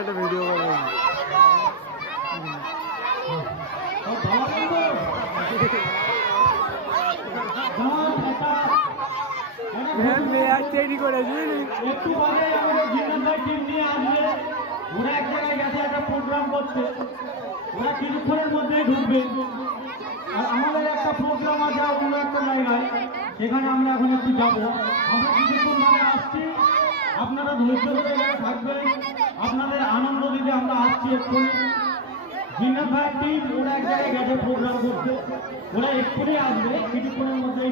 একটা ভিডিও তৈরি করেছি একটু পরে আমাদের জিন্নাত টিম নিয়ে আসবে। ওরা এক জায়গায় গেছে একটা প্রোগ্রাম করতে, ওরা কিছুক্ষণের মধ্যেই ঢুকবে। আর আমাদের একটা প্রোগ্রাম আছে অন্য একটা জায়গায়, সেখানে আমরা এখন একটু যাবো। আমরা কিছুক্ষণ মানে আসছি, আপনারা ধৈর্য ধরে এখানে থাকবেন, আপনাদের আনন্দ দিতে আমরা আসছি। একটু জিন্নাত ভাইয়ের টিম ওরা এক জায়গায় গেছে প্রোগ্রাম করতে, ওরা এক্ষুনি আসবে, কিছুক্ষণের মধ্যেই